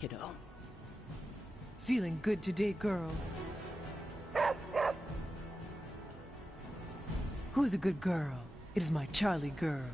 Kiddo. Feeling good today, girl? Who's a good girl? It is my Charlie girl.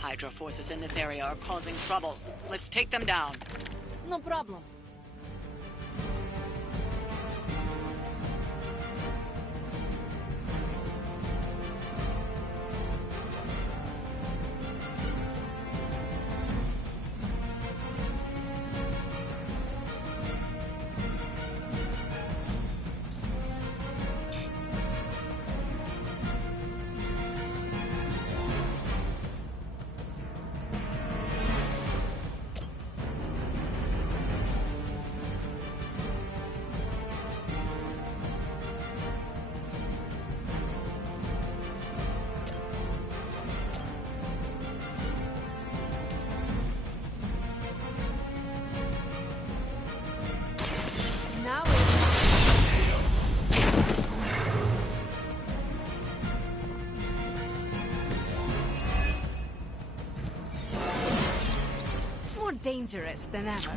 Hydra forces in this area are causing trouble. Let's take them down. No problem. Dangerous than ever.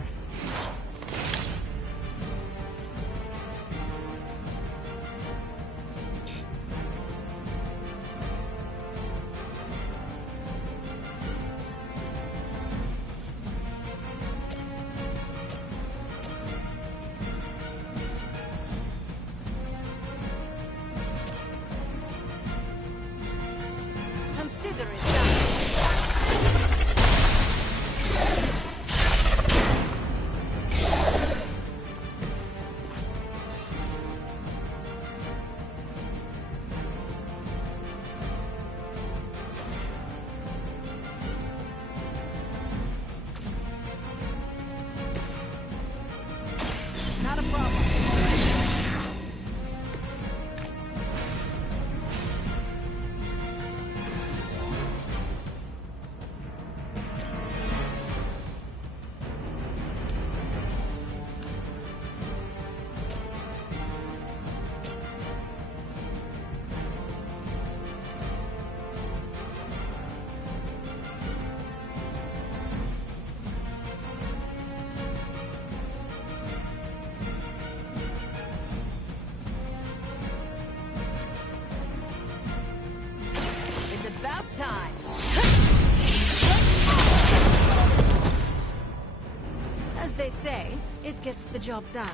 Consider it done. Not a problem. About time. As they say, it gets the job done.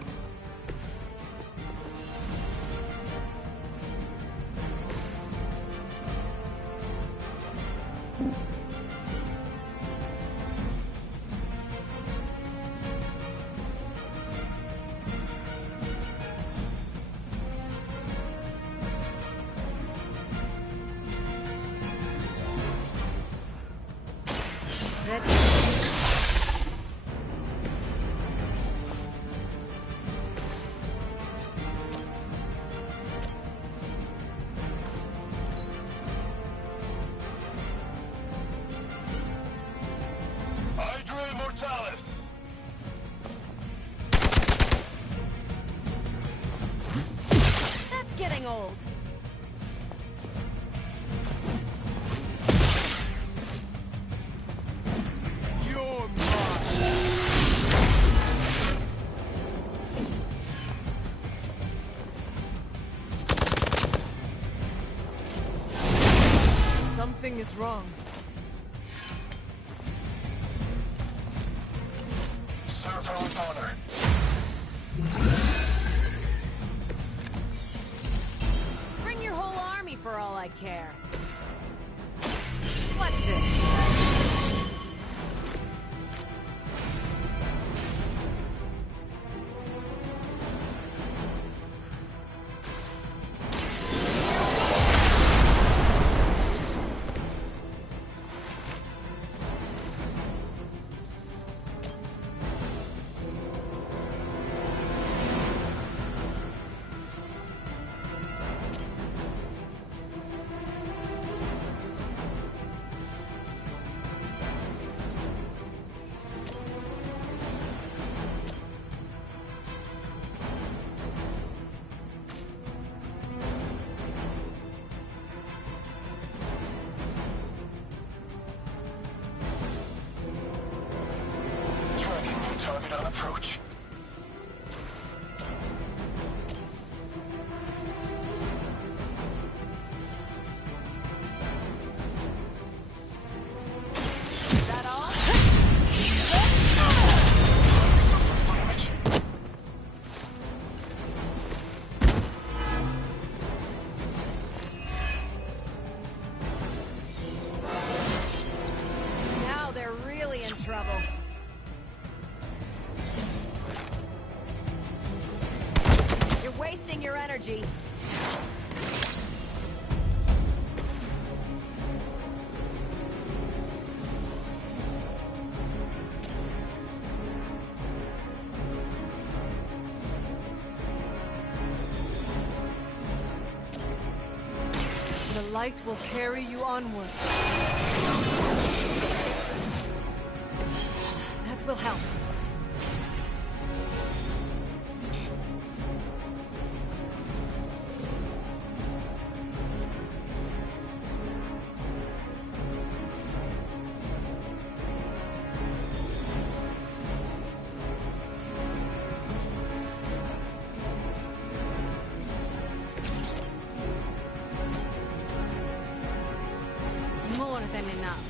Something is wrong. Serve her with honor. Bring your whole army for all I care. What's this? Target on approach. Is that all? Systems damage. Now they're really in trouble. You're wasting your energy. The light will carry you onward. That will help. More than enough.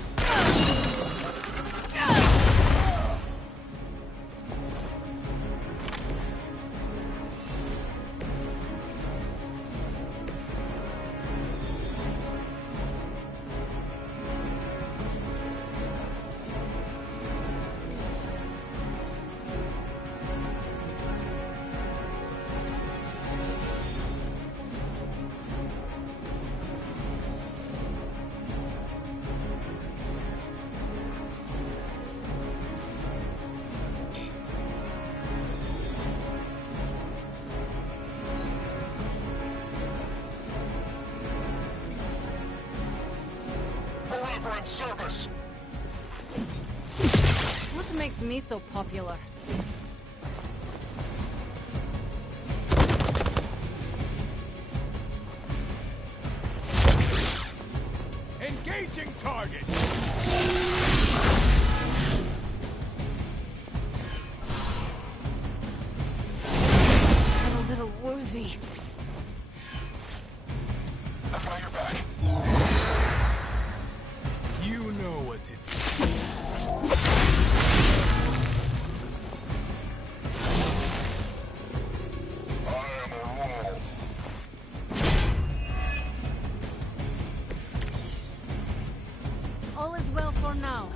Believer in service. What makes me so popular? Engaging target! I'm a little woozy. I've got your back. You know what to do. I am a rule. All is well for now.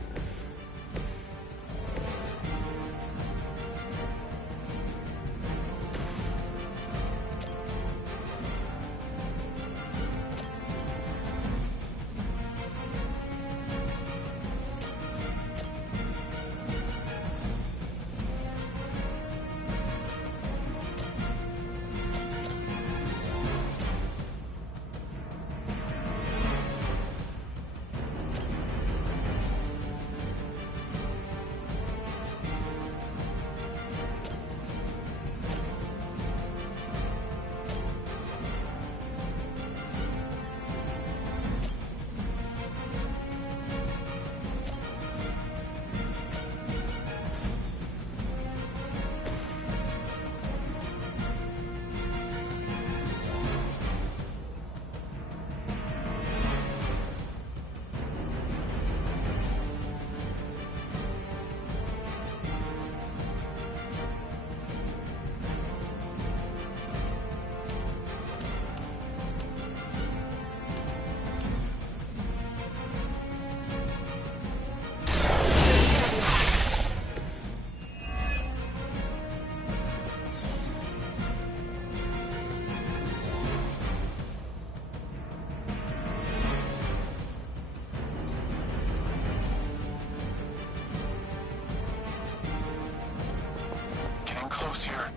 close here.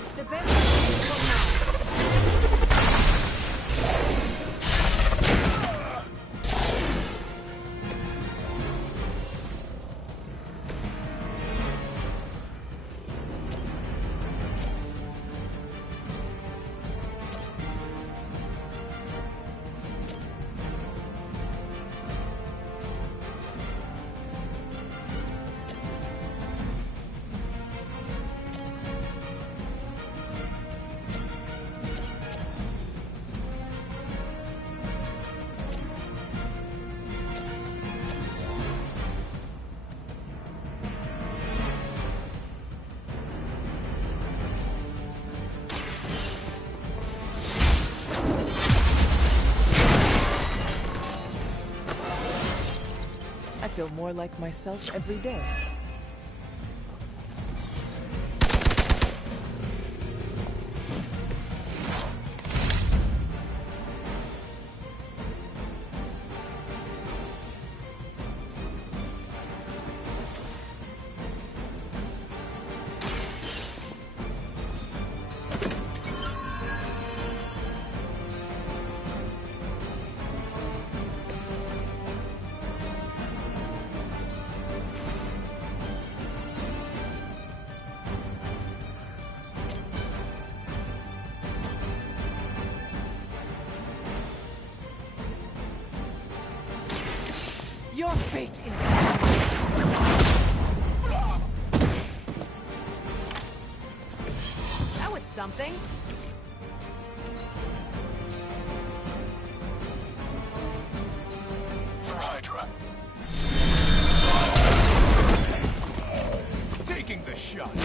It's the best thing I feel more like myself every day. Your fate is that was something. For Hydra. Taking the shot.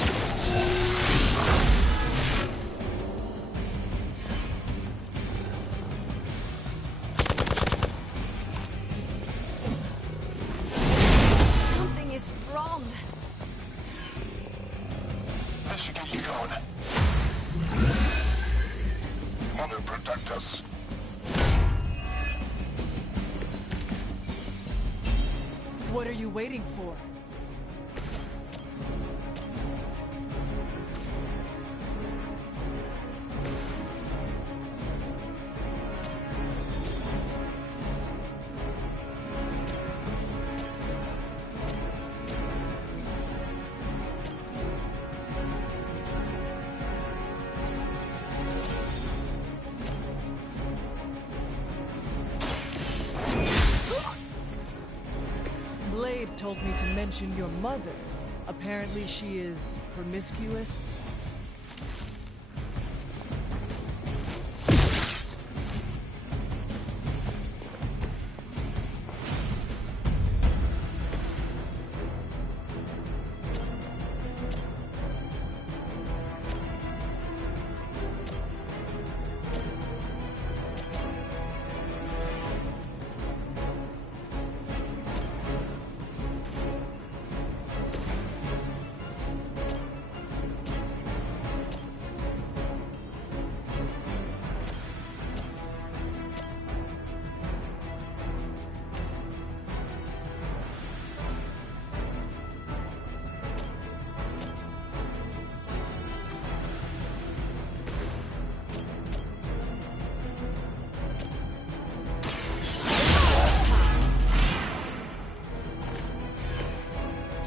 Something is wrong. This should get you going. Mother, protect us. What are you waiting for? Blade told me to mention your mother. Apparently she is promiscuous.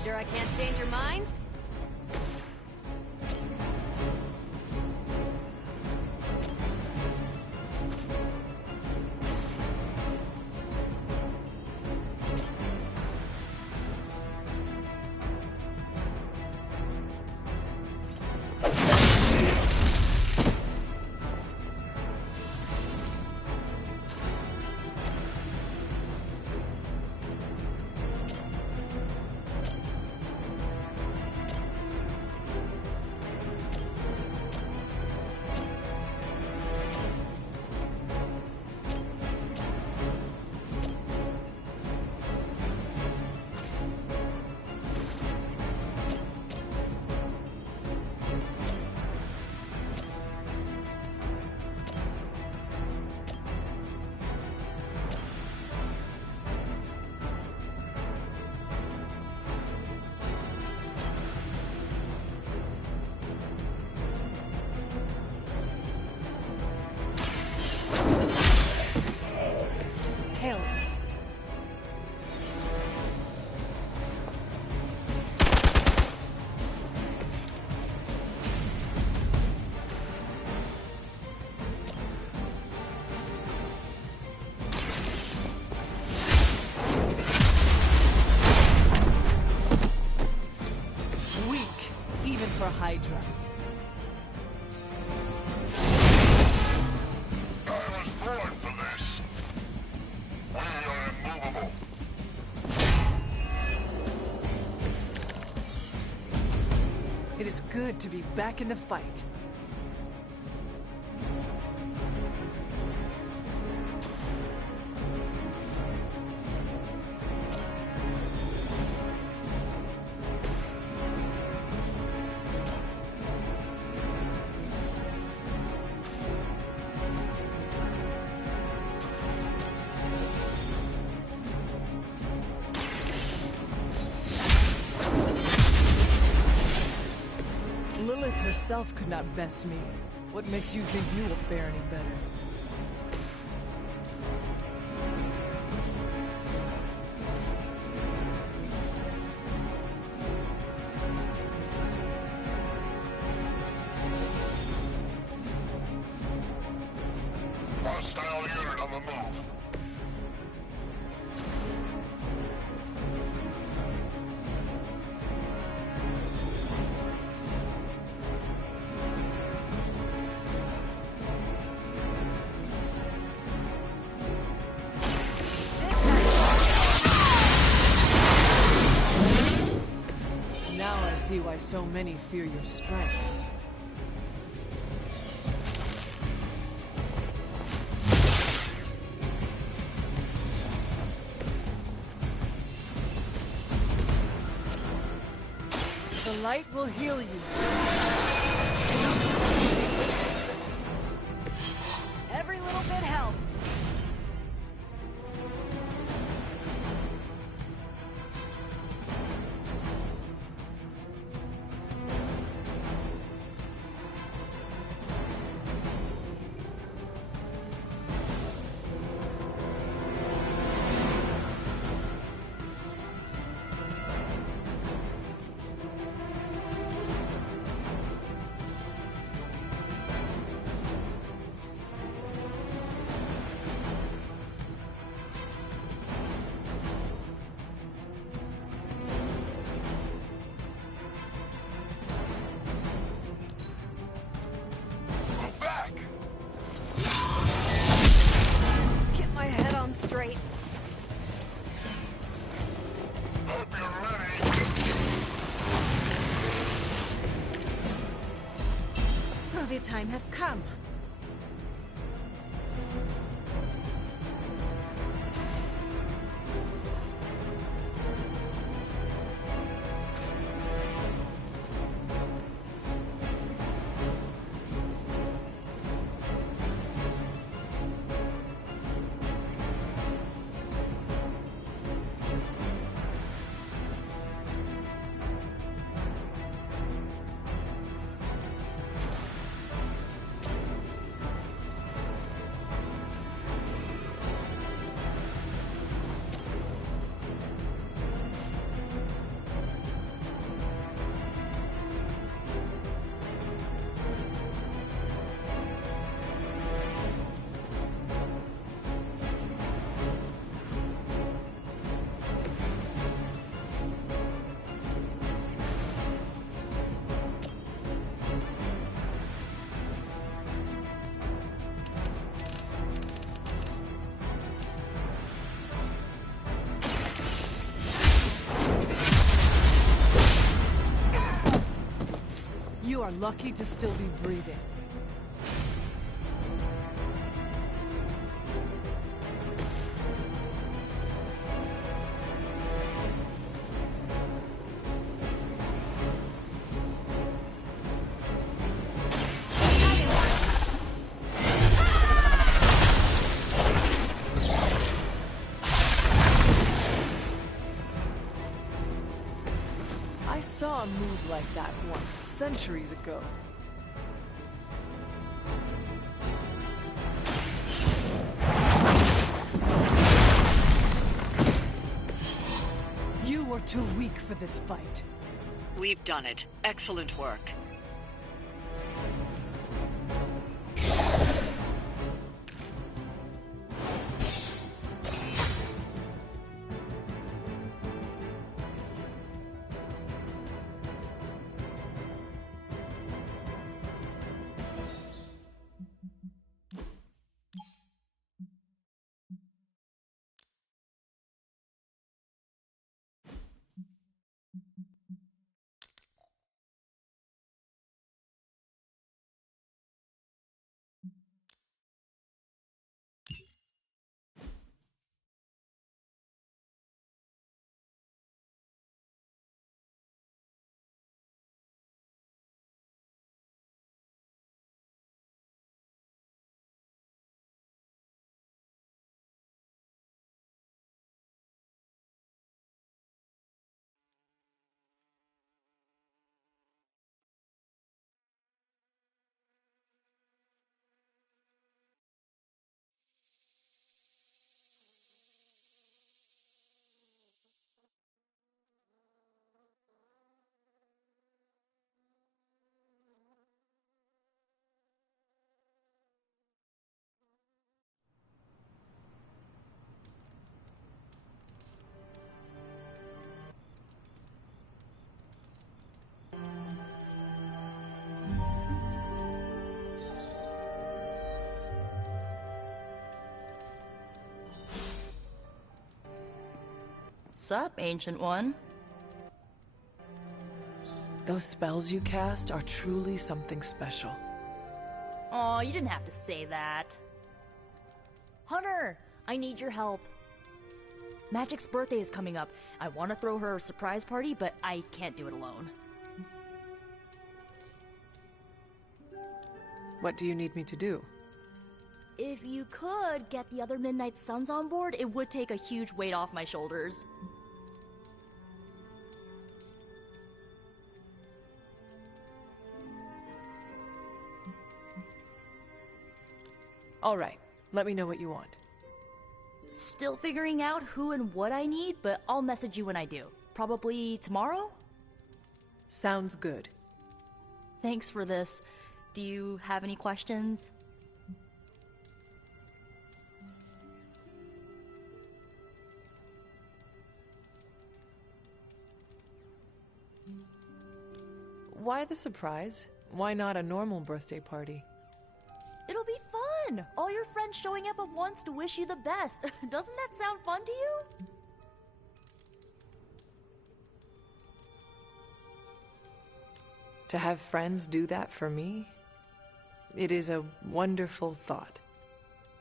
Sure I can't change your mind? Hydra. I was born for this. We are immovable. It is good to be back in the fight. Lilith herself could not best me. What makes you think you will fare any better? Hostile unit on the move. Now I see why so many fear your strength. The light will heal you. Every little bit helps. Move back. Get my head on straight. Hope you're ready. So the time has come. You are lucky to still be breathing. I saw a move like that once, centuries ago. You were too weak for this fight. We've done it. Excellent work. Sup, Ancient One? Those spells you cast are truly something special. Aw, you didn't have to say that. Hunter, I need your help. Magic's birthday is coming up. I want to throw her a surprise party, but I can't do it alone. What do you need me to do? If you could get the other Midnight Suns on board, it would take a huge weight off my shoulders. All right, let me know what you want. Still figuring out who and what I need, but I'll message you when I do. Probably tomorrow? Sounds good. Thanks for this. Do you have any questions? Why the surprise? Why not a normal birthday party? It'll be fun! All your friends showing up at once to wish you the best. Doesn't that sound fun to you? To have friends do that for me? It is a wonderful thought.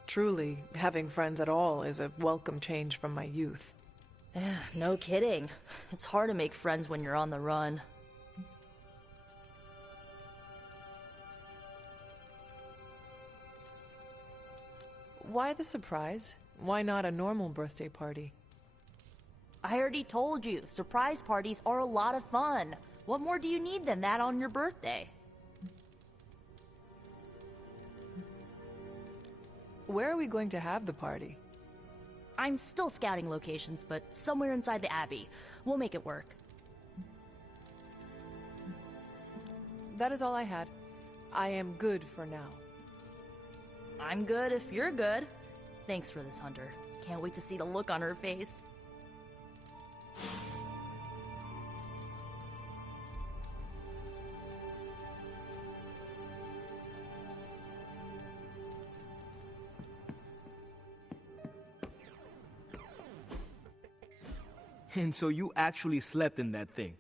Truly, having friends at all is a welcome change from my youth. No kidding. It's hard to make friends when you're on the run. Why the surprise? Why not a normal birthday party? I already told you, surprise parties are a lot of fun. What more do you need than that on your birthday? Where are we going to have the party? I'm still scouting locations, but somewhere inside the Abbey. We'll make it work. That is all I had. I am good for now. I'm good if you're good. Thanks for this, Hunter. Can't wait to see the look on her face. And so you actually slept in that thing?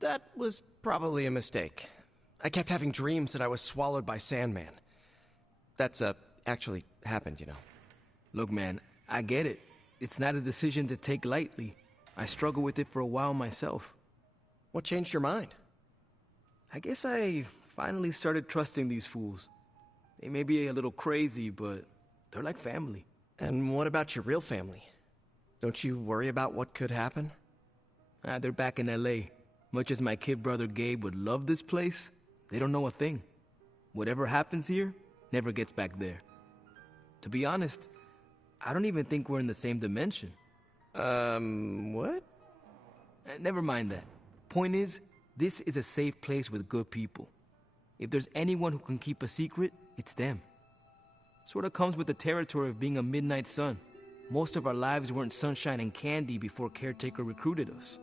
That was probably a mistake. I kept having dreams that I was swallowed by Sandman. That's, actually happened, you know. Look, man, I get it. It's not a decision to take lightly. I struggled with it for a while myself. What changed your mind? I guess I finally started trusting these fools. They may be a little crazy, but they're like family. And what about your real family? Don't you worry about what could happen? They're back in LA. Much as my kid brother Gabe would love this place, they don't know a thing. Whatever happens here never gets back there. To be honest, I don't even think we're in the same dimension. What? Never mind that. Point is, this is a safe place with good people. If there's anyone who can keep a secret, it's them. Sorta comes with the territory of being a Midnight Sun. Most of our lives weren't sunshine and candy before Caretaker recruited us.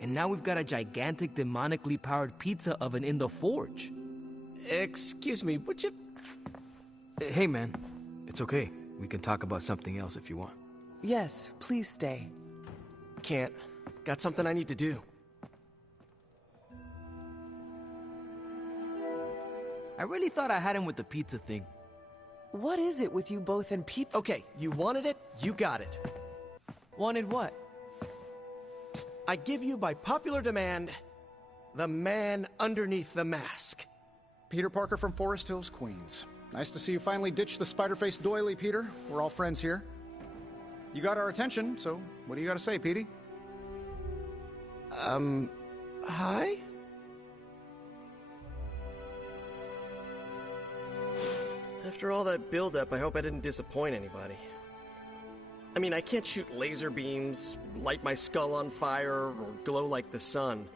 And now we've got a gigantic demonically powered pizza oven in the forge. Excuse me, would you... Hey man, it's okay. We can talk about something else if you want. Yes, please stay. Can't. Got something I need to do. I really thought I had him with the pizza thing. What is it with you both and pizza? Okay, you wanted it, you got it. Wanted what? I give you by popular demand, the man underneath the mask. Peter Parker from Forest Hills, Queens. Nice to see you finally ditch the spider-faced doily, Peter. We're all friends here. You got our attention, so what do you got to say, Petey? Hi? After all that build-up, I hope I didn't disappoint anybody. I mean, I can't shoot laser beams, light my skull on fire, or glow like the sun.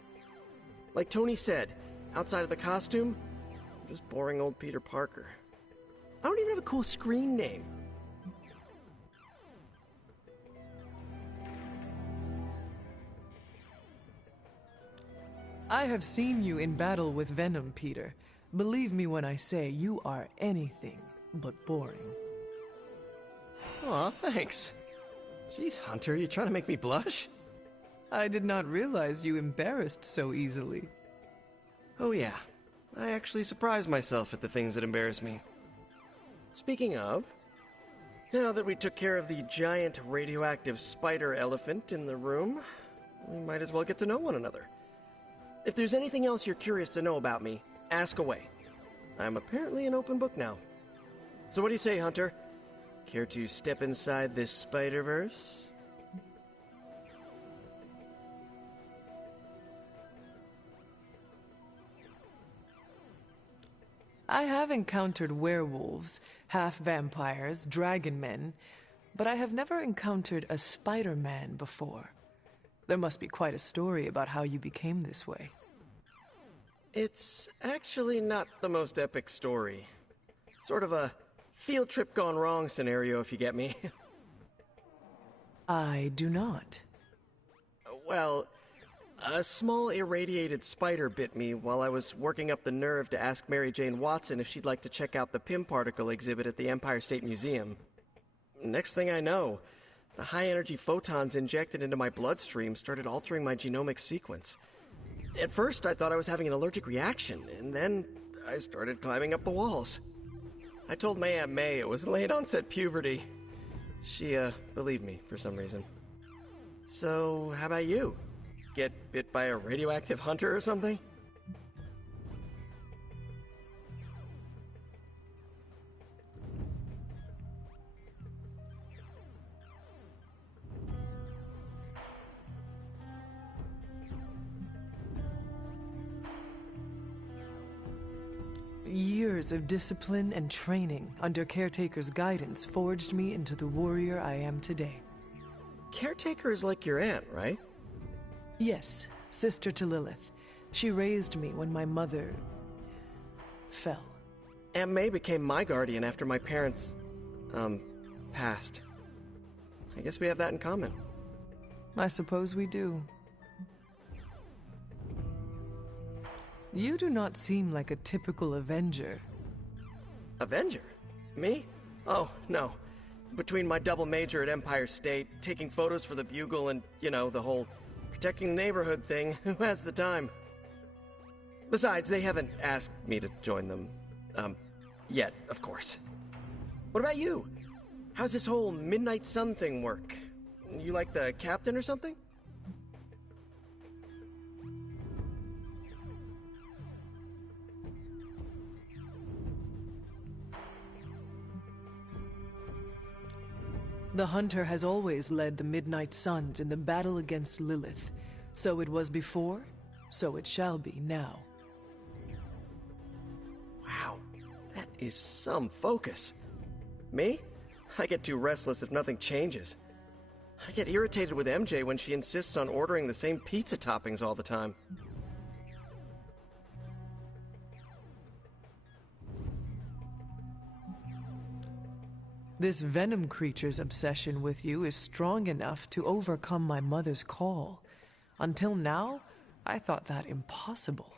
Like Tony said, outside of the costume, I'm just boring old Peter Parker. I don't even have a cool screen name. I have seen you in battle with Venom, Peter. Believe me when I say you are anything but boring. Aw, thanks. Jeez, Hunter, you trying to make me blush? I did not realize you embarrassed so easily. Oh yeah, I actually surprise myself at the things that embarrass me. Speaking of, now that we took care of the giant radioactive spider elephant in the room, we might as well get to know one another. If there's anything else you're curious to know about me, ask away. I'm apparently an open book now. So what do you say, Hunter? Care to step inside this Spider-Verse? I have encountered werewolves, half-vampires, dragon men, but I have never encountered a Spider-Man before. There must be quite a story about how you became this way. It's actually not the most epic story. Sort of a field trip gone wrong scenario, if you get me. I do not. Well, a small irradiated spider bit me while I was working up the nerve to ask Mary Jane Watson if she'd like to check out the Pym particle exhibit at the Empire State Museum. Next thing I know, the high-energy photons injected into my bloodstream started altering my genomic sequence. At first, I thought I was having an allergic reaction, and then I started climbing up the walls. I told my Aunt May it was late-onset puberty. She, believed me for some reason. So, how about you? Get bit by a radioactive hunter or something? Years of discipline and training under Caretaker's guidance forged me into the warrior I am today. Caretaker is like your aunt, right? Yes, sister to Lilith. She raised me when my mother fell. Aunt May became my guardian after my parents, passed. I guess we have that in common. I suppose we do. You do not seem like a typical Avenger. Avenger? Me? Oh, no. Between my double major at Empire State, taking photos for the Bugle, and, you know, the whole protecting the neighborhood thing, who has the time? Besides, they haven't asked me to join them, yet, of course. What about you? How's this whole Midnight Sun thing work? You like the captain or something? The Hunter has always led the Midnight Suns in the battle against Lilith. So it was before, so it shall be now. Wow, that is some focus. Me? I get too restless if nothing changes. I get irritated with MJ when she insists on ordering the same pizza toppings all the time. This venom creature's obsession with you is strong enough to overcome my mother's call. Until now, I thought that impossible.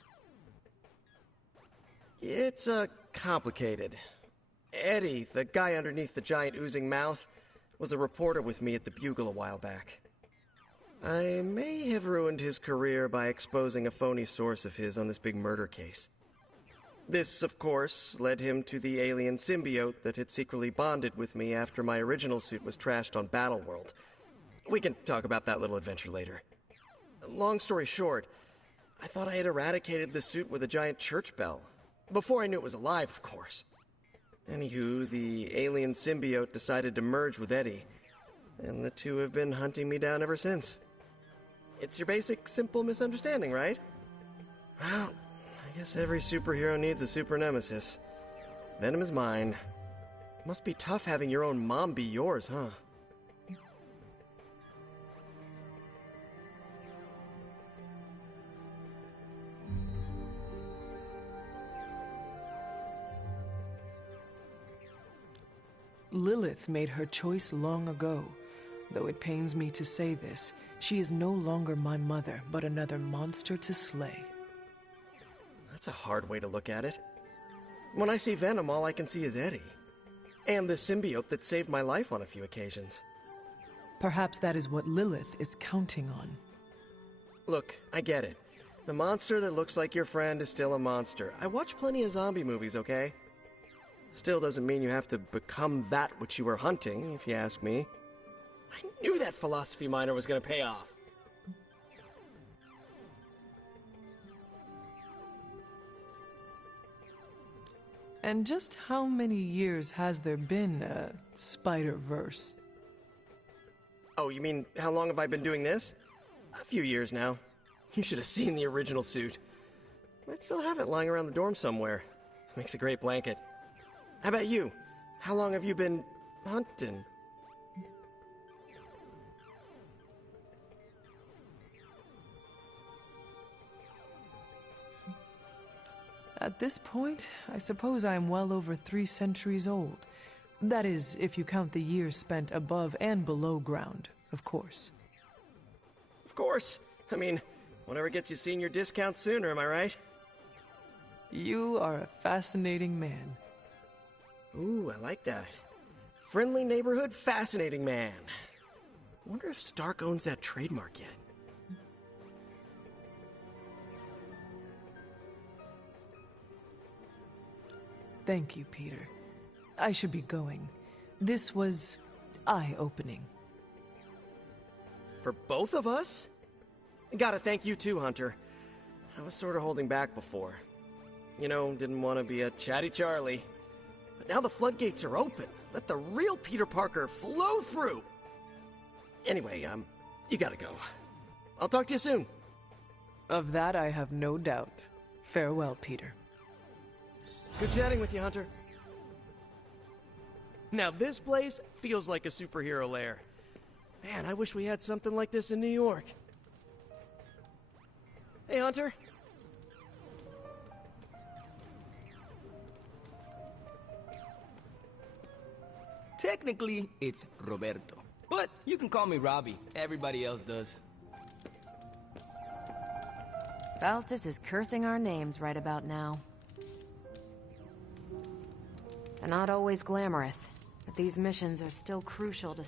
It's, complicated. Eddie, the guy underneath the giant oozing mouth, was a reporter with me at the Bugle a while back. I may have ruined his career by exposing a phony source of his on this big murder case. This, of course, led him to the alien symbiote that had secretly bonded with me after my original suit was trashed on Battleworld. We can talk about that little adventure later. Long story short, I thought I had eradicated the suit with a giant church bell. Before I knew it was alive, of course. Anywho, the alien symbiote decided to merge with Eddie, and the two have been hunting me down ever since. It's your basic, simple misunderstanding, right? Well, I guess every superhero needs a super nemesis. Venom is mine. Must be tough having your own mom be yours, huh? Lilith made her choice long ago. Though it pains me to say this, she is no longer my mother, but another monster to slay. That's a hard way to look at it. When I see Venom, all I can see is Eddie. And the symbiote that saved my life on a few occasions. Perhaps that is what Lilith is counting on. Look, I get it. The monster that looks like your friend is still a monster. I watch plenty of zombie movies, okay? Still doesn't mean you have to become that which you were hunting, if you ask me. I knew that philosophy minor was gonna pay off. And just how many years has there been a Spider-Verse? Oh, you mean how long have I been doing this? A few years now. You should have seen the original suit. Might still have it lying around the dorm somewhere. Makes a great blanket. How about you? How long have you been hunting? At this point, I suppose I am well over 3 centuries old. That is, if you count the years spent above and below ground, of course. Of course. I mean, whatever gets you senior discount sooner, am I right? You are a fascinating man. Ooh, I like that. Friendly neighborhood, fascinating man. Wonder if Stark owns that trademark yet. Thank you, Peter. I should be going. This was eye-opening. For both of us? Gotta thank you too, Hunter. I was sort of holding back before. You know, didn't want to be a chatty Charlie. But now the floodgates are open. Let the real Peter Parker flow through. Anyway, you gotta go. I'll talk to you soon. Of that I have no doubt. Farewell, Peter. Good chatting with you, Hunter. Now this place feels like a superhero lair. Man, I wish we had something like this in New York. Hey, Hunter. Technically, it's Roberto. But you can call me Robbie. Everybody else does. Faustus is cursing our names right about now. They're not always glamorous, but these missions are still crucial to...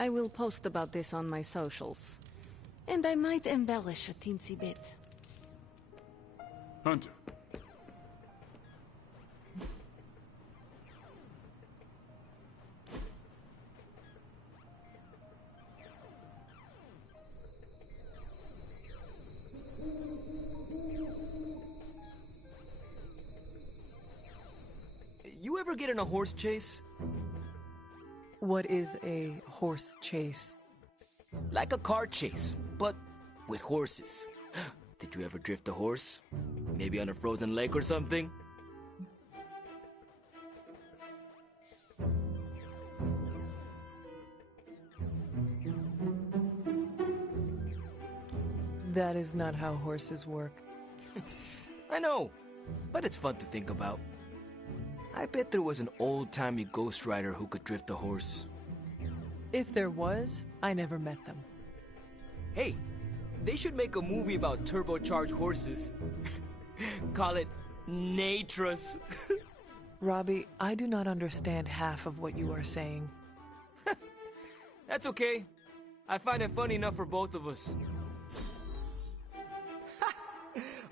I will post about this on my socials. And I might embellish a teensy bit. Hunter. You ever get in a horse chase? What is a horse chase? Like a car chase, but with horses. Did you ever drift a horse? Maybe on a frozen lake or something? That is not how horses work. I know, but it's fun to think about. I bet there was an old-timey ghost rider who could drift a horse. If there was, I never met them. Hey, they should make a movie about turbocharged horses. Call it Natras. Robbie, I do not understand half of what you are saying. That's okay. I find it funny enough for both of us.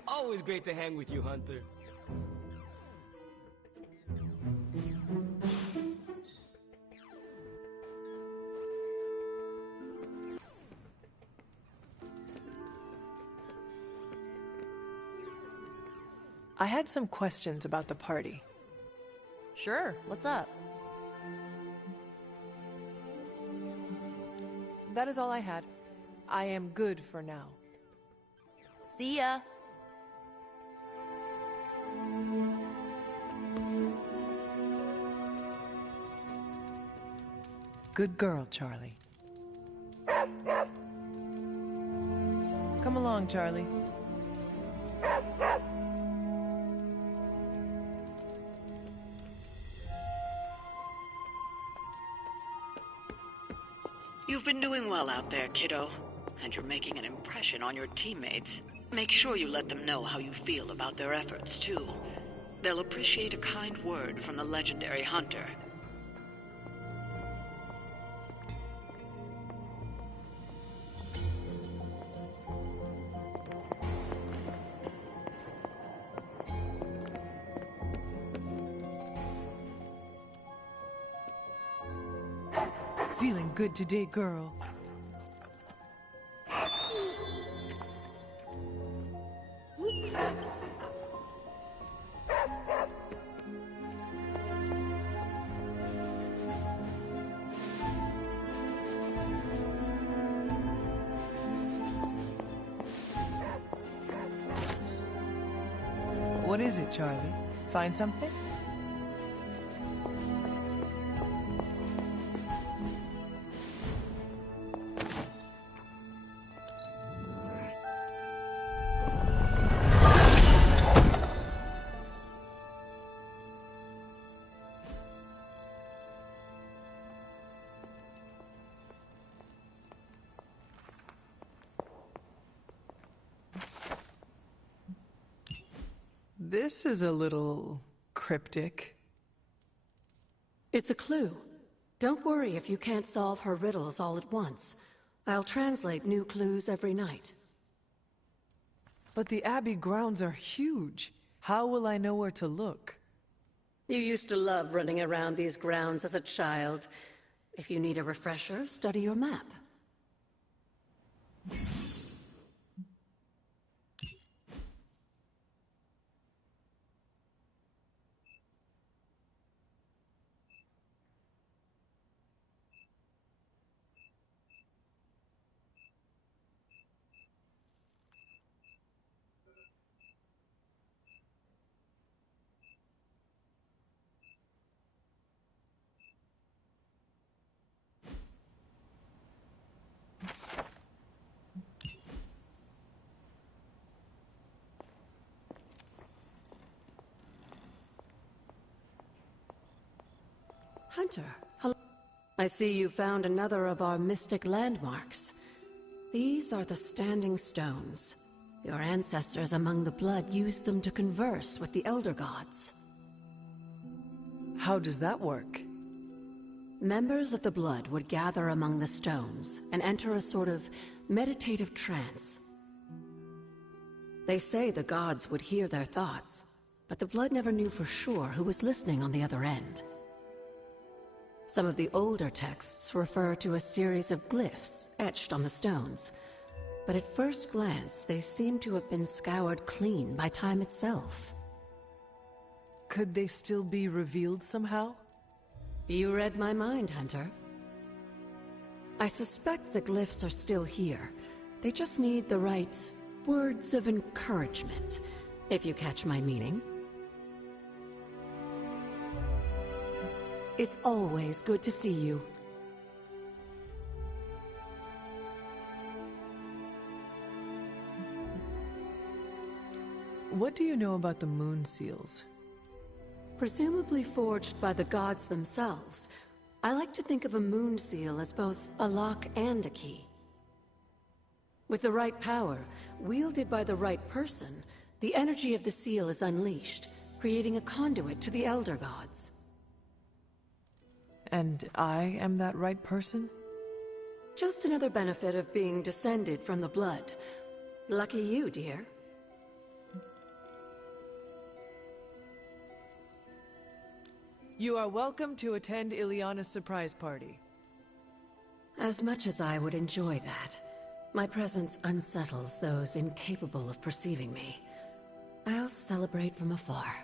Always great to hang with you, Hunter. I had some questions about the party. Sure, what's up? That is all I had. I am good for now. See ya. Good girl, Charlie. Come along, Charlie. You've been doing well out there, kiddo. And you're making an impression on your teammates. Make sure you let them know how you feel about their efforts, too. They'll appreciate a kind word from the legendary Hunter. Feeling good today, girl. What is it, Charlie? Find something? This is a little cryptic. It's a clue. Don't worry if you can't solve her riddles all at once. I'll translate new clues every night. But the Abbey grounds are huge. How will I know where to look? You used to love running around these grounds as a child. If you need a refresher, study your map. Hunter, hello. I see you found another of our mystic landmarks. These are the Standing Stones. Your ancestors among the blood used them to converse with the Elder Gods. How does that work? Members of the blood would gather among the stones and enter a sort of meditative trance. They say the gods would hear their thoughts, but the blood never knew for sure who was listening on the other end. Some of the older texts refer to a series of glyphs etched on the stones, but at first glance they seem to have been scoured clean by time itself. Could they still be revealed somehow? You read my mind, Hunter. I suspect the glyphs are still here. They just need the right words of encouragement, if you catch my meaning. It's always good to see you. What do you know about the moon seals? Presumably forged by the gods themselves, I like to think of a moon seal as both a lock and a key. With the right power, wielded by the right person, the energy of the seal is unleashed, creating a conduit to the Elder Gods. And I am that right person? Just another benefit of being descended from the blood. Lucky you, dear. You are welcome to attend Ileana's surprise party. As much as I would enjoy that, my presence unsettles those incapable of perceiving me. I'll celebrate from afar.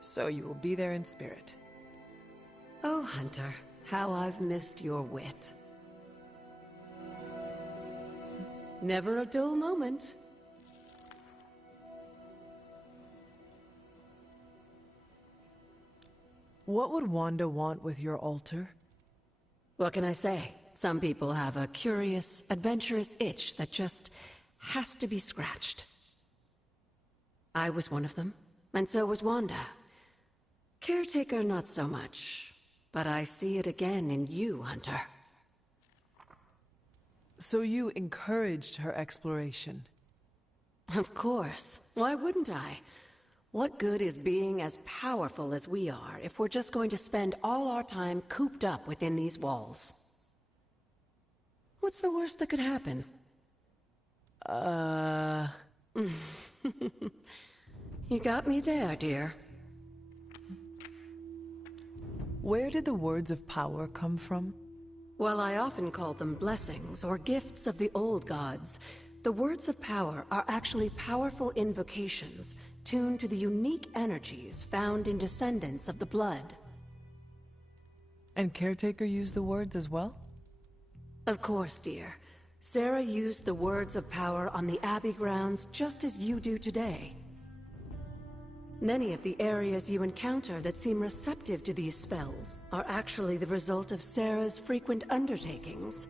So you will be there in spirit. Oh, Hunter, how I've missed your wit. Never a dull moment. What would Wanda want with your altar? What can I say? Some people have a curious, adventurous itch that just has to be scratched. I was one of them, and so was Wanda. Caretaker, not so much. But I see it again in you, Hunter. So you encouraged her exploration? Of course. Why wouldn't I? What good is being as powerful as we are if we're just going to spend all our time cooped up within these walls? What's the worst that could happen? You got me there, dear. Where did the words of power come from? While I often call them blessings or gifts of the old gods, the words of power are actually powerful invocations tuned to the unique energies found in descendants of the blood. And Caretaker used the words as well? Of course, dear. Sarah used the words of power on the Abbey grounds just as you do today. Many of the areas you encounter that seem receptive to these spells are actually the result of Sarah's frequent undertakings.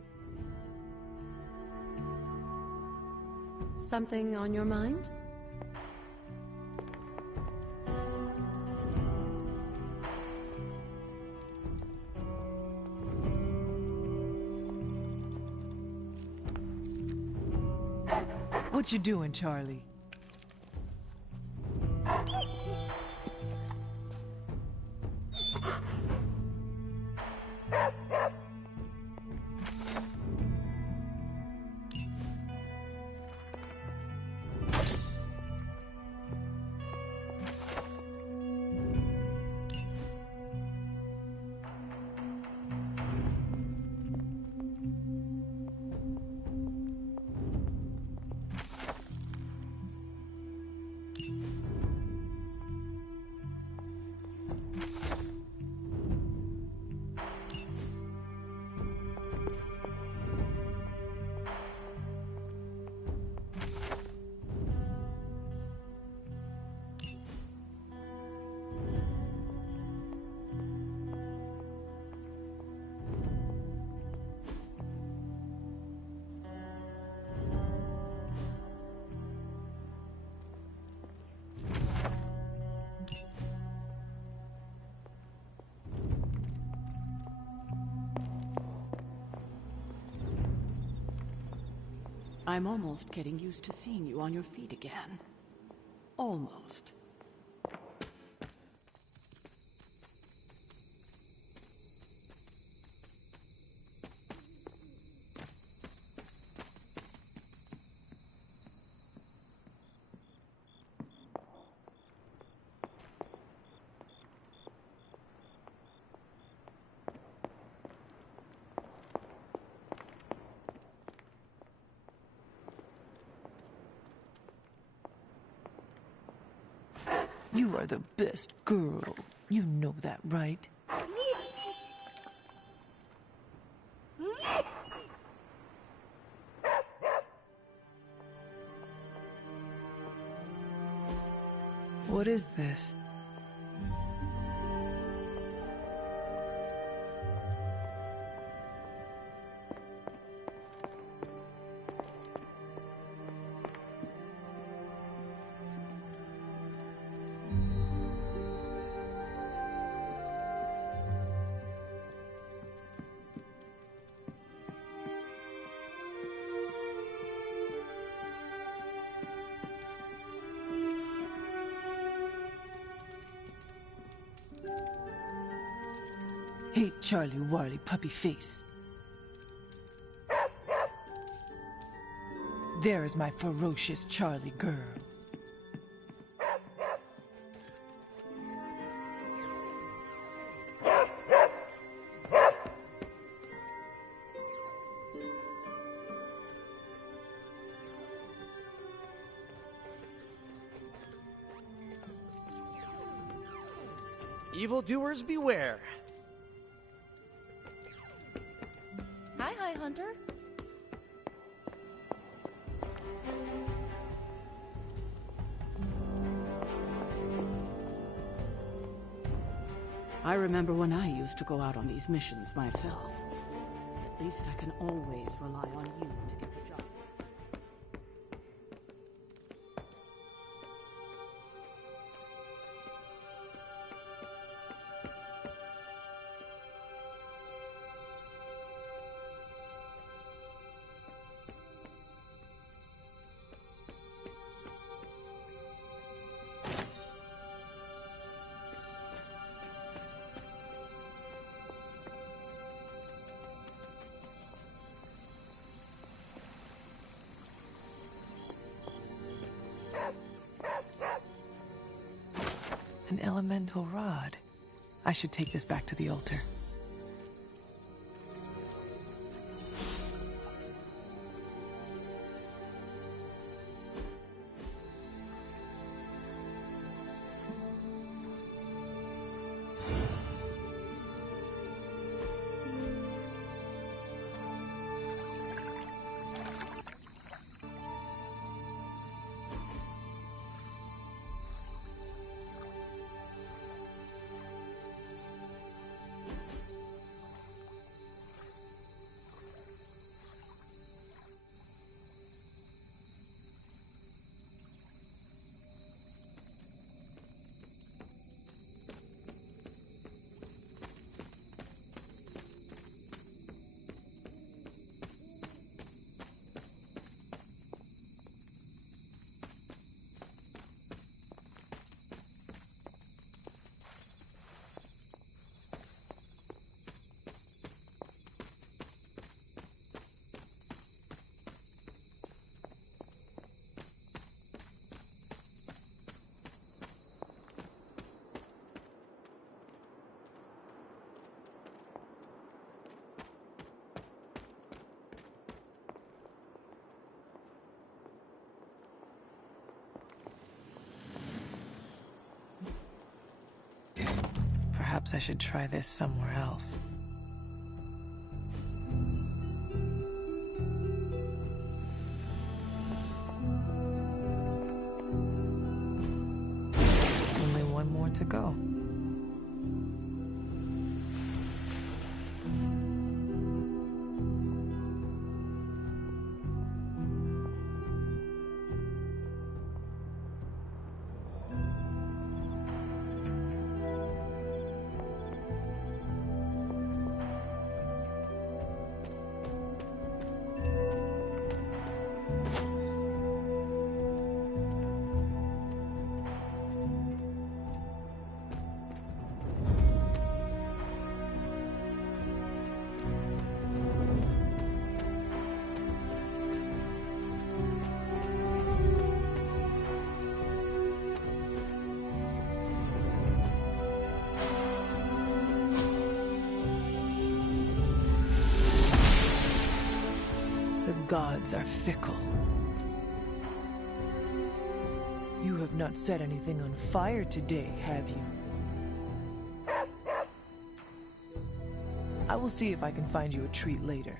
Something on your mind? What you doing, Charlie? I'm almost getting used to seeing you on your feet again. Almost. You are the best girl. You know that, right? What is this? Hey, Charlie Warley puppy face. There is my ferocious Charlie girl. Evildoers beware. Hi, Hunter. I remember when I used to go out on these missions myself. At least I can always rely on you to get the job. An elemental rod. I should take this back to the altar. Perhaps I should try this somewhere else. Only one more to go. Gods are fickle. You have not set anything on fire today, have you? I will see if I can find you a treat later.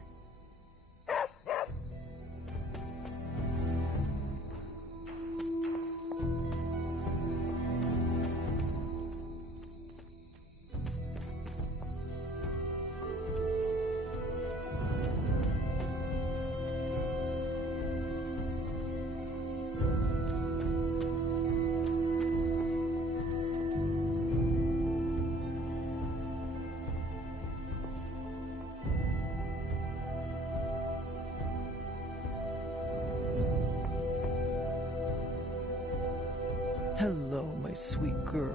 Hello, my sweet girl.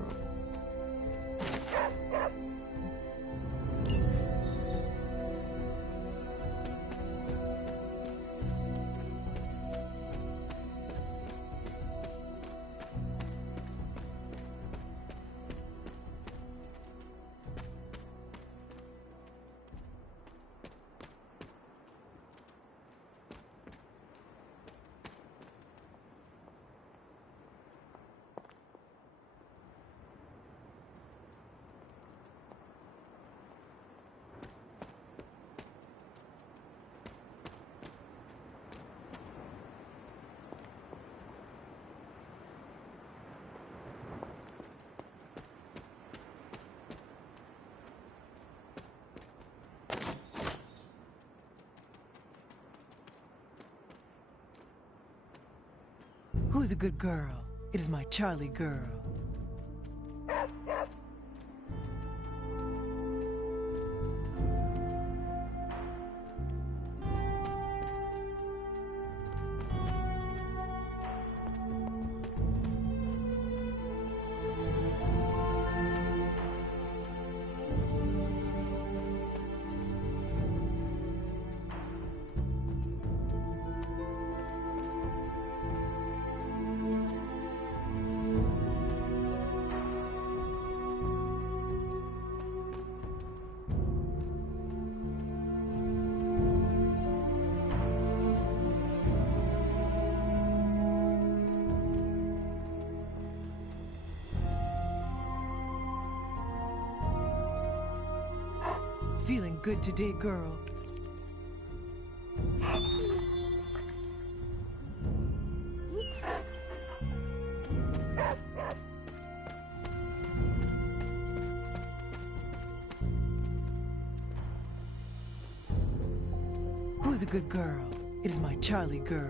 Who's a good girl? It is my Charlie girl. feeling good today, girl? Who's a good girl? It is my Charlie girl.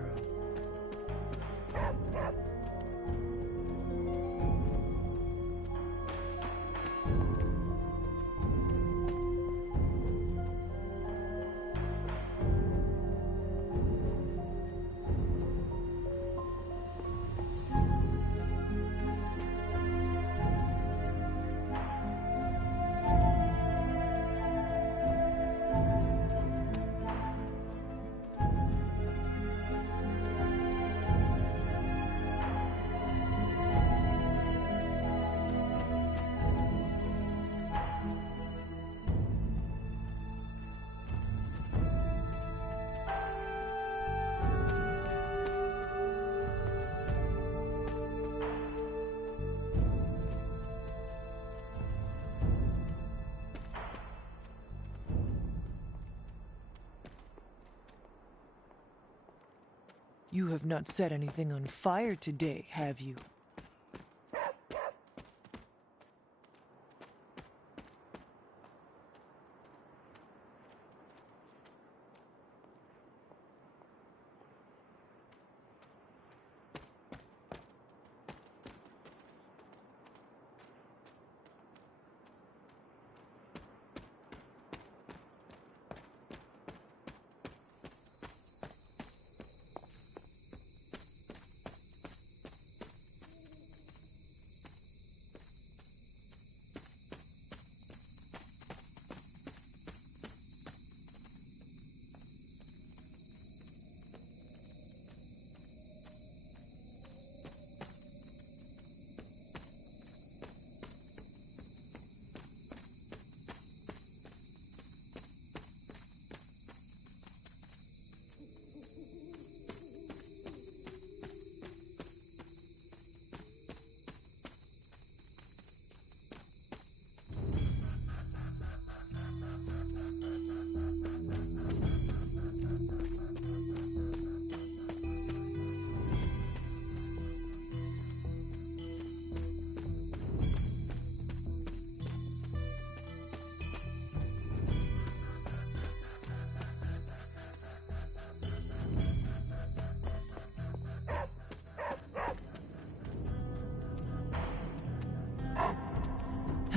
You have not set anything on fire today, have you?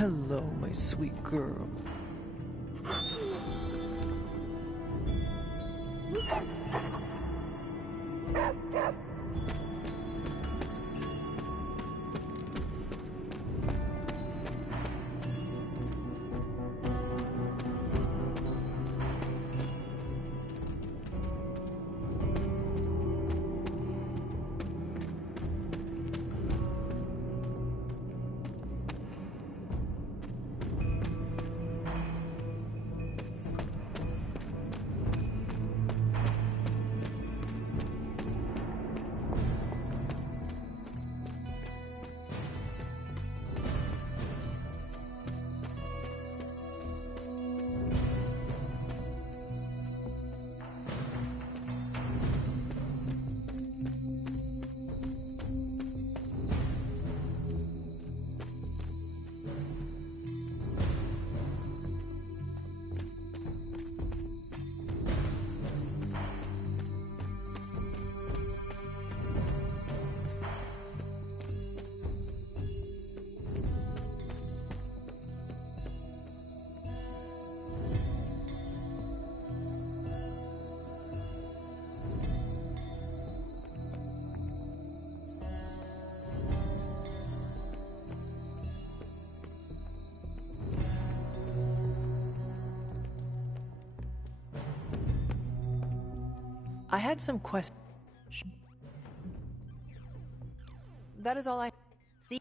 Hello, my sweet girl. I had some questions. That is all I... See?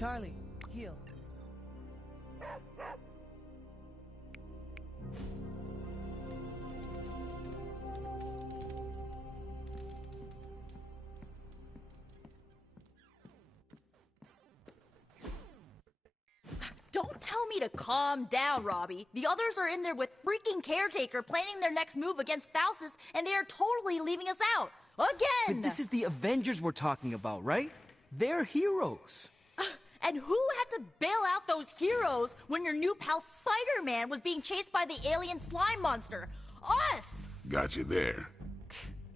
Charlie, heal. Don't tell me to calm down, Robbie. The others are in there with freaking Caretaker planning their next move against Faustus, and they are totally leaving us out. Again! But this is the Avengers we're talking about, right? They're heroes. And who had to bail out those heroes when your new pal Spider-Man was being chased by the alien slime monster? Us! Got you there.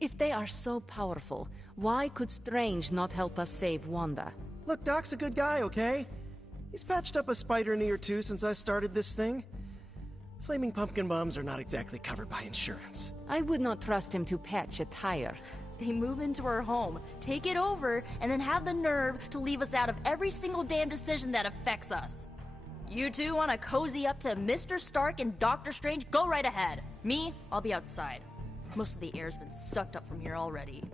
If they are so powerful, why could Strange not help us save Wanda? Look, Doc's a good guy, okay? He's patched up a spider knee or two since I started this thing. Flaming pumpkin bombs are not exactly covered by insurance. I would not trust him to patch a tire. They move into our home, take it over, and then have the nerve to leave us out of every single damn decision that affects us. You two want to cozy up to Mr. Stark and Doctor Strange? Go right ahead. Me, I'll be outside. Most of the air's been sucked up from here already.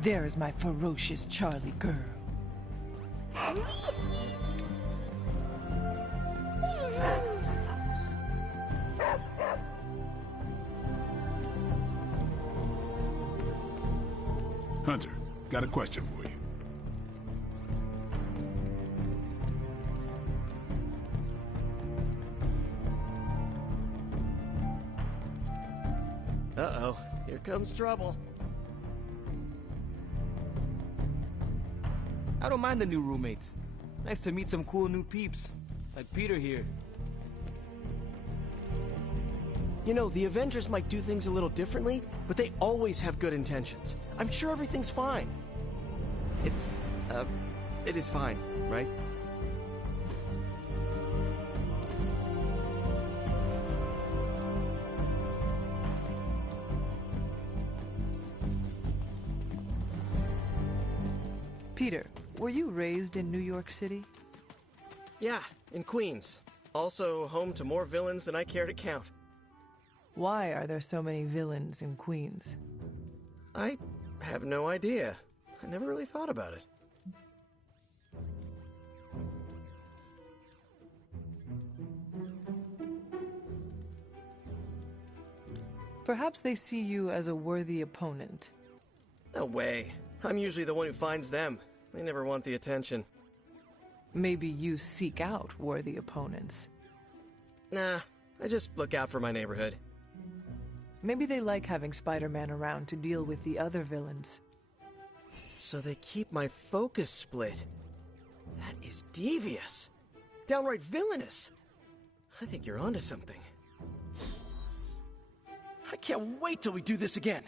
There is my ferocious Charlie girl. Hunter, got a question for you. Uh-oh, here comes trouble. I don't mind the new roommates. Nice to meet some cool new peeps, like Peter here. You know, the Avengers might do things a little differently, but they always have good intentions. I'm sure everything's fine. It is fine, right? Peter, were you raised in New York City? Yeah, in Queens. Also home to more villains than I care to count. Why are there so many villains in Queens? I have no idea. I never really thought about it. Perhaps they see you as a worthy opponent. No way. I'm usually the one who finds them. They never want the attention. Maybe you seek out worthy opponents. Nah, I just look out for my neighborhood. Maybe they like having Spider-Man around to deal with the other villains. So they keep my focus split. That is devious. Downright villainous. I think you're onto something. I can't wait till we do this again.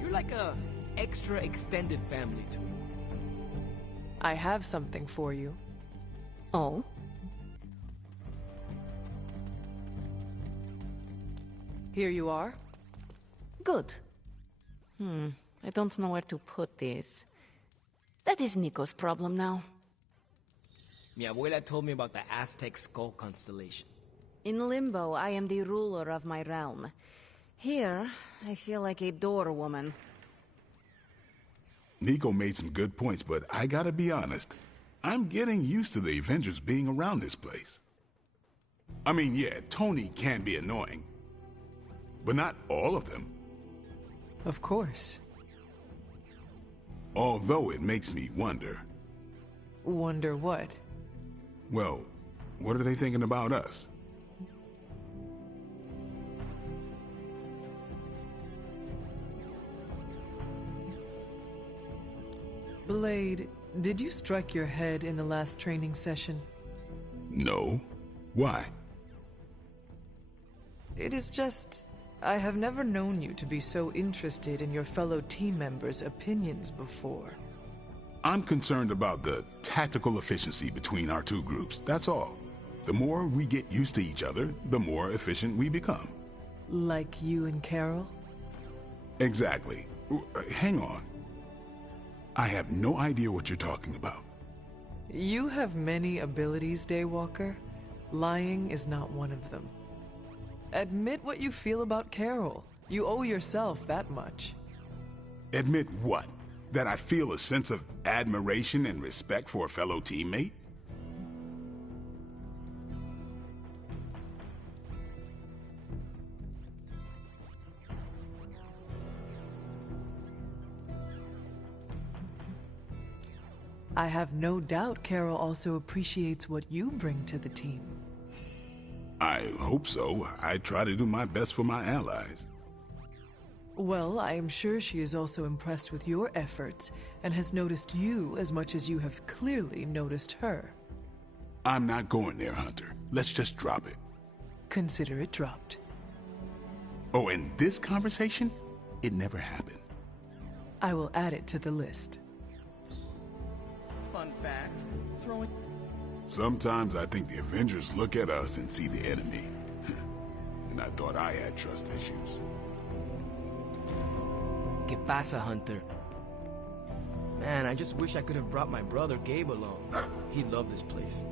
You're like a extra extended family to me. I have something for you. Oh? Here you are. Good. I don't know where to put this. That is Nico's problem now. Mi abuela told me about the Aztec skull constellation. In Limbo, I am the ruler of my realm. Here, I feel like a door woman. Nico made some good points, but I gotta be honest. I'm getting used to the Avengers being around this place. I mean, yeah, Tony can be annoying. But not all of them. Of course. Although it makes me wonder. Wonder what? Well, what are they thinking about us? Blade, did you strike your head in the last training session? No. Why? It is just... I have never known you to be so interested in your fellow team members' opinions before. I'm concerned about the tactical efficiency between our two groups, that's all. The more we get used to each other, the more efficient we become. Like you and Carol? Exactly. Hang on. I have no idea what you're talking about. You have many abilities, Daywalker. Lying is not one of them. Admit what you feel about Carol. You owe yourself that much. Admit what? That I feel a sense of admiration and respect for a fellow teammate? I have no doubt Carol also appreciates what you bring to the team. I hope so. I try to do my best for my allies. Well, I am sure she is also impressed with your efforts and has noticed you as much as you have clearly noticed her. I'm not going there, Hunter. Let's just drop it. Consider it dropped. Oh, and this conversation? It never happened. I will add it to the list. Fun fact, throwing... Sometimes I think the Avengers look at us and see the enemy. And I thought I had trust issues. ¿Qué pasa, Hunter? Man, I just wish I could have brought my brother Gabe along. He'd love this place.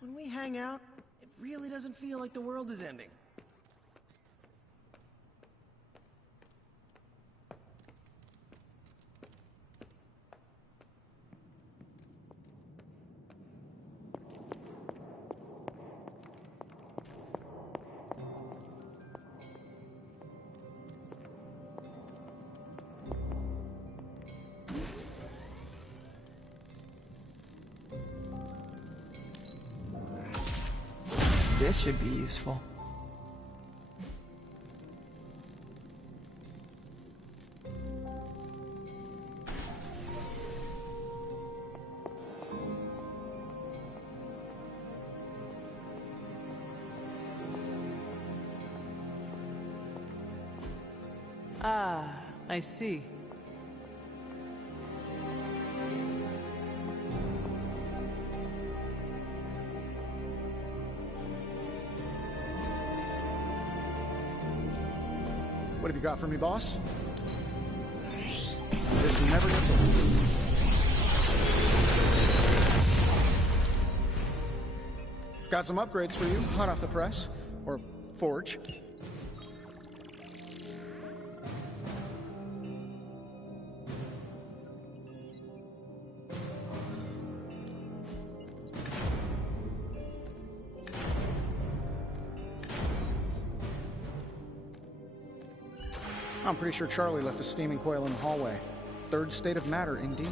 When we hang out, it really doesn't feel like the world is ending. This should be useful. Ah, I see. What have you got for me, boss? This never gets old. Got some upgrades for you, hot off the press. Or forge. I'm pretty sure Charlie left a steaming coil in the hallway. Third state of matter, indeed.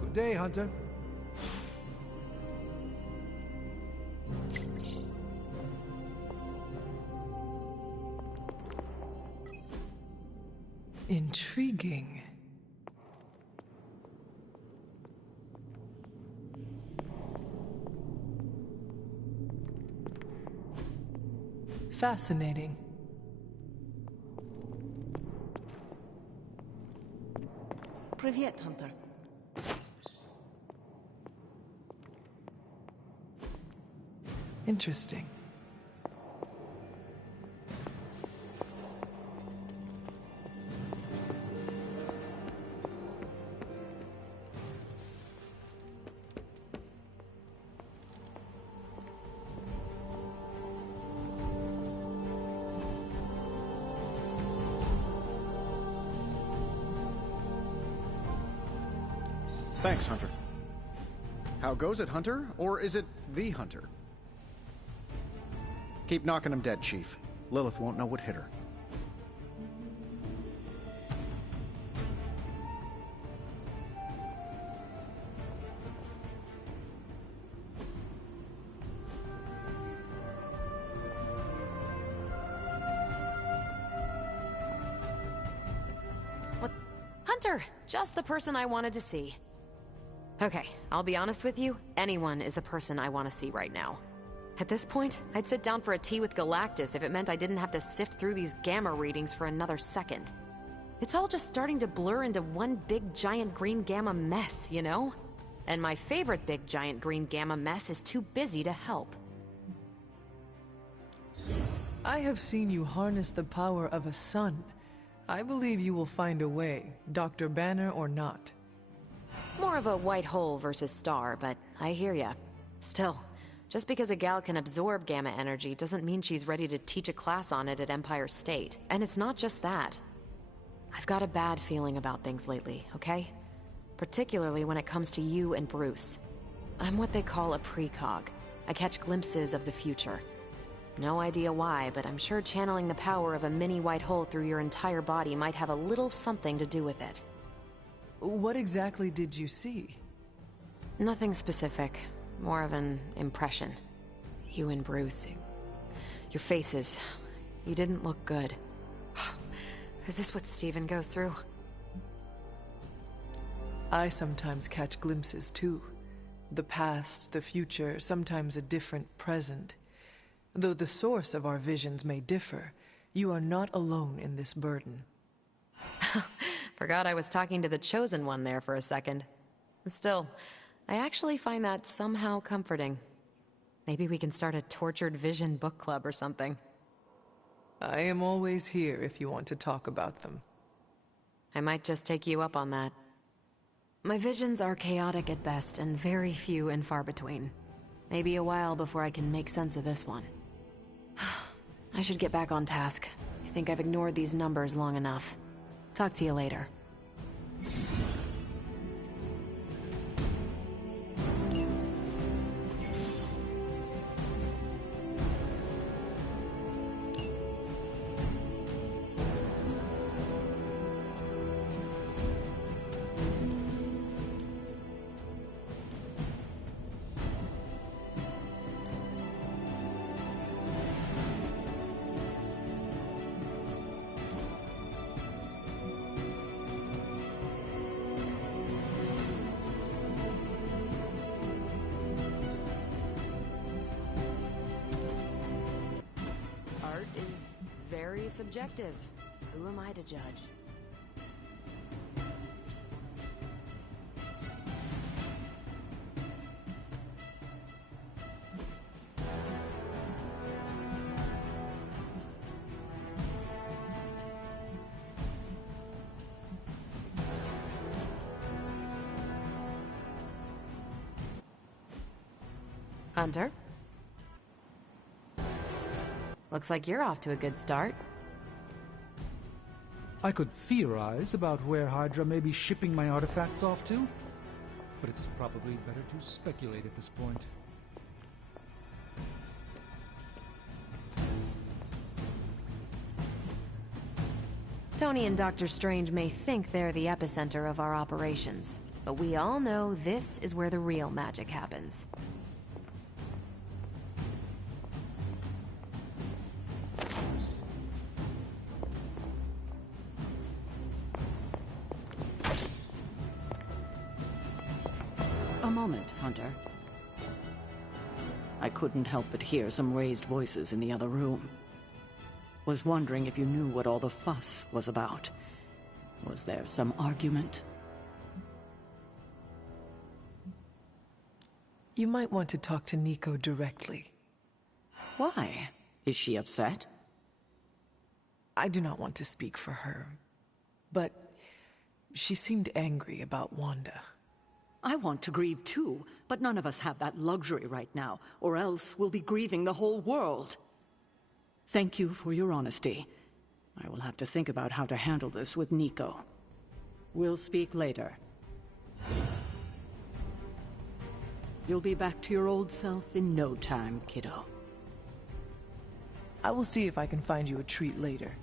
Good day, Hunter. Intriguing. Fascinating. Привет, Hunter. Interesting. Thanks, Hunter. How goes it, Hunter? Or is it the Hunter? Keep knocking him dead, Chief. Lilith won't know what hit her. What? Hunter! Just the person I wanted to see. Okay, I'll be honest with you. Anyone is the person I want to see right now. At this point, I'd sit down for a tea with Galactus if it meant I didn't have to sift through these gamma readings for another second. It's all just starting to blur into one big giant green gamma mess, you know? And my favorite big giant green gamma mess is too busy to help. I have seen you harness the power of a sun. I believe you will find a way, Dr. Banner or not. More of a white hole versus star, but I hear ya. Still, just because a gal can absorb gamma energy doesn't mean she's ready to teach a class on it at Empire State. And it's not just that. I've got a bad feeling about things lately, okay? Particularly when it comes to you and Bruce. I'm what they call a precog. I catch glimpses of the future. No idea why, but I'm sure channeling the power of a mini white hole through your entire body might have a little something to do with it. What exactly did you see? Nothing specific. More of an impression. You and Bruce. Your faces. You didn't look good. Is this what Steven goes through? I sometimes catch glimpses too. The past, the future, sometimes a different present. Though the source of our visions may differ, you are not alone in this burden. Forgot I was talking to the Chosen One there for a second. Still, I actually find that somehow comforting. Maybe we can start a tortured vision book club or something. I am always here if you want to talk about them. I might just take you up on that. My visions are chaotic at best and very few and far between. Maybe a while before I can make sense of this one. I should get back on task. I think I've ignored these numbers long enough. Talk to you later. Subjective. Who am I to judge? Hunter? Looks like you're off to a good start. I could theorize about where Hydra may be shipping my artifacts off to, but it's probably better to speculate at this point. Tony and Dr. Strange may think they're the epicenter of our operations, but we all know this is where the real magic happens. A moment, Hunter. I couldn't help but hear some raised voices in the other room. Was wondering if you knew what all the fuss was about. Was there some argument? You might want to talk to Nico directly. Why? Is she upset? I do not want to speak for her, but she seemed angry about Wanda. I want to grieve too, but none of us have that luxury right now, or else we'll be grieving the whole world. Thank you for your honesty. I will have to think about how to handle this with Nico. We'll speak later. You'll be back to your old self in no time, kiddo. I will see if I can find you a treat later.